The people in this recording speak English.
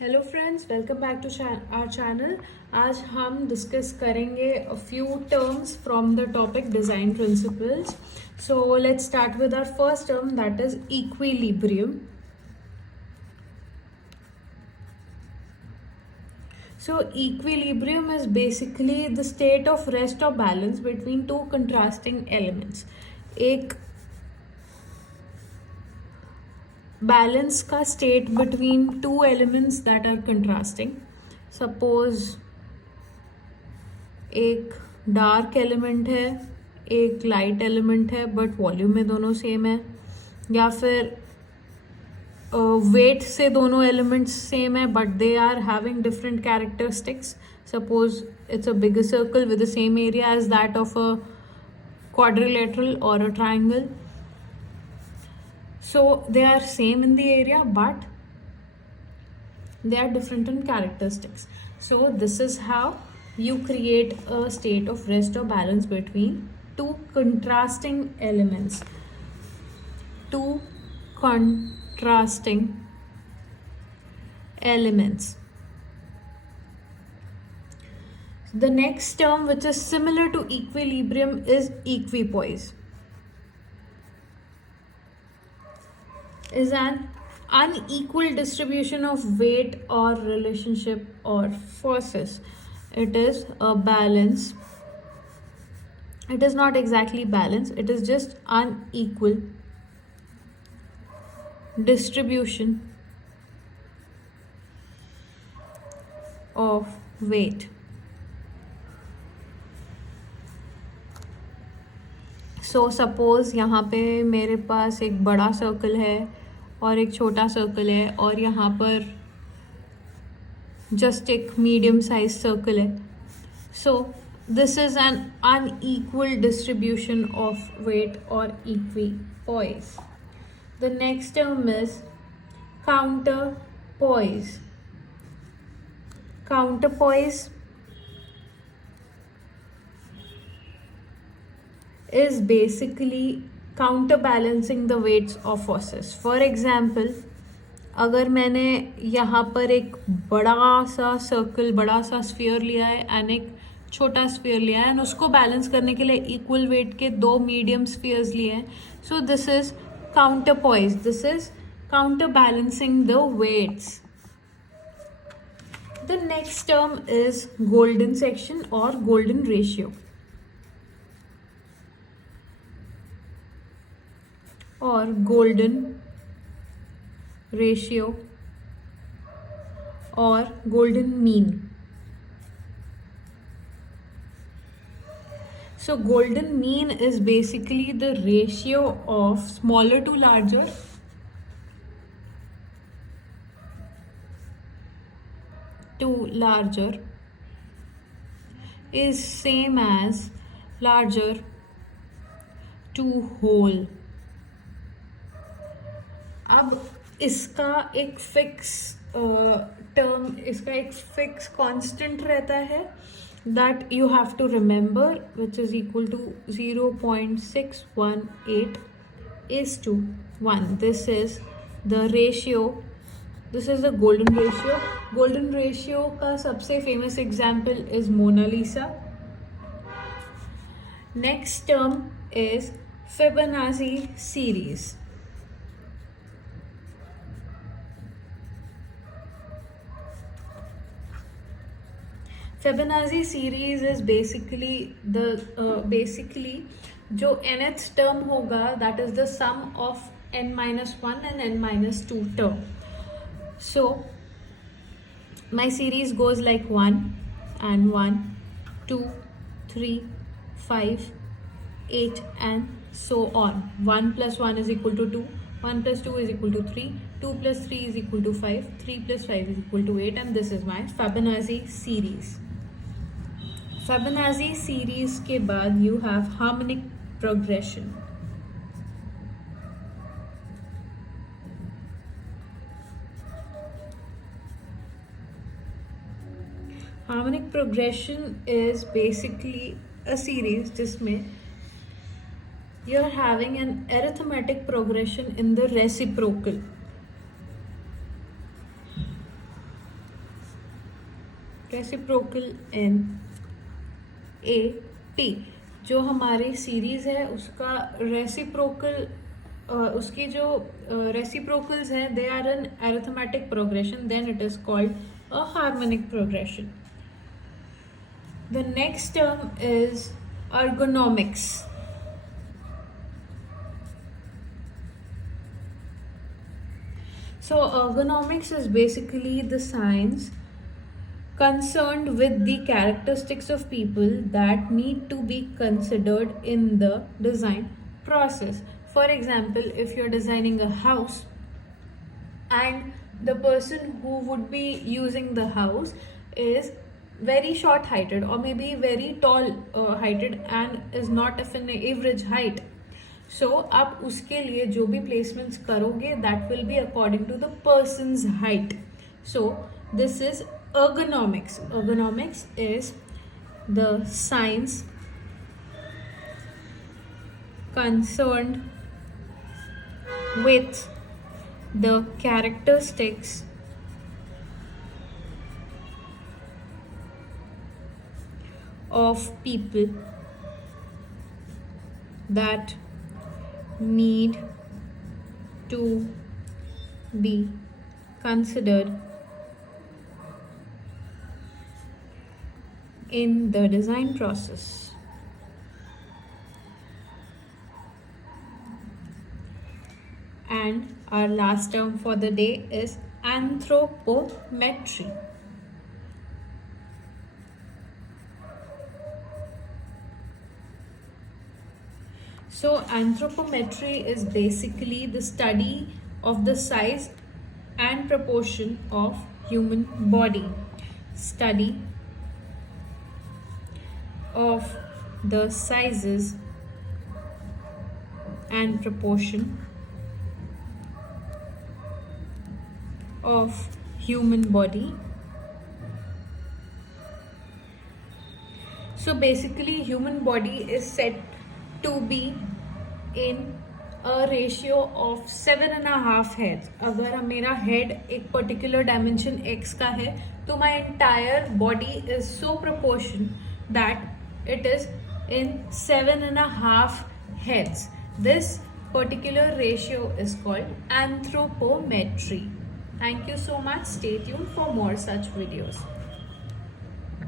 Hello friends, welcome back to our channel. आज हम discuss करेंगे a few terms from the topic design principles. So let's start with our first term, that is equilibrium. So equilibrium is basically the state of rest or balance between two contrasting elements. एक balance का state between two elements that are contrasting. Suppose एक dark element है, एक light element है, but volume में दोनों same है. या फिर वेट से दोनों एलिमेंट्स सेम है but they are having different characteristics. Suppose it's a bigger circle with the same area as that of a quadrilateral or a triangle. So they are same in the area but they are different in characteristics. So this is how you create a state of rest or balance between two contrasting elements. Two contrasting elements. The next term which is similar to equilibrium is equipoise. Is an unequal distribution of weight or relationship or forces. It is a balance. It is not exactly balance, it is just unequal distribution of weight. So suppose यहाँ पे मेरे पास एक बड़ा circle है और एक छोटा circle है और यहाँ पर जस्ट एक मीडियम साइज सर्कल है. So this is an unequal distribution of weight और equipoise. The next term is counterpoise. Counterpoise is basically counterbalancing the weights of forces. For example, अगर मैंने यहाँ पर एक बड़ा सा सर्कल, बड़ा सा स्फीयर लिया है एंड एक छोटा स्फीयर लिया है एंड उसको बैलेंस करने के लिए इक्वल वेट के दो मीडियम स्फीयर्स लिए हैं. So this is counterpoise. This is counter balancing the weights. The next term is golden section और गोल्डन रेशियो. और गोल्डन रेशियो और golden mean. So golden mean is basically the ratio of smaller to larger is same as larger to whole. अब इसका एक fix term, इसका एक fix constant रहता है that you have to remember, which is equal to 0.618 is to 1. This is the ratio. This is the golden ratio. Golden ratio का सबसे famous example is Mona Lisa. Next term is Fibonacci series. Fibonacci series is basically जो nth term होगा that is the sum of n-1 and n-2 term. So my series goes like 1 and 1, 2, 3, 5, 8 and so on. 1 plus 1 is equal to 2, 1 plus 2 is equal to 3, 2 plus 3 is equal to 5, 3 plus 5 is equal to 8, and this is my Fibonacci series. Fibonacci series के बाद you have harmonic progression. Harmonic progression is basically a series जिसमें you are having an arithmetic progression in the reciprocal. Reciprocal in A P. जो हमारी series है उसका reciprocal उसकी जो reciprocals हैं they are an arithmetic progression, then it is called a harmonic progression. The next term is ergonomics. So ergonomics is basically the science concerned with the characteristics of people that need to be considered in the design process. For example, if you're designing a house and the person who would be using the house is very short heighted or maybe very tall heighted and is not of an average height, so आप उसके लिए जो भी placements करोगे that will be according to the person's height. So this is ergonomics. Ergonomics is the science concerned with the characteristics of people that need to be considered in the design process. And our last term for the day is anthropometry. So anthropometry is basically the study of the size and proportion of human body. Study of the sizes and proportion of human body. So basically human body is said to be in a ratio of 7.5 heads. अगर मेरा head एक particular dimension x का है तो my entire body is so proportion that it is in 7.5 heads. This particular ratio is called anthropometry. Thank you so much. Stay tuned for more such videos.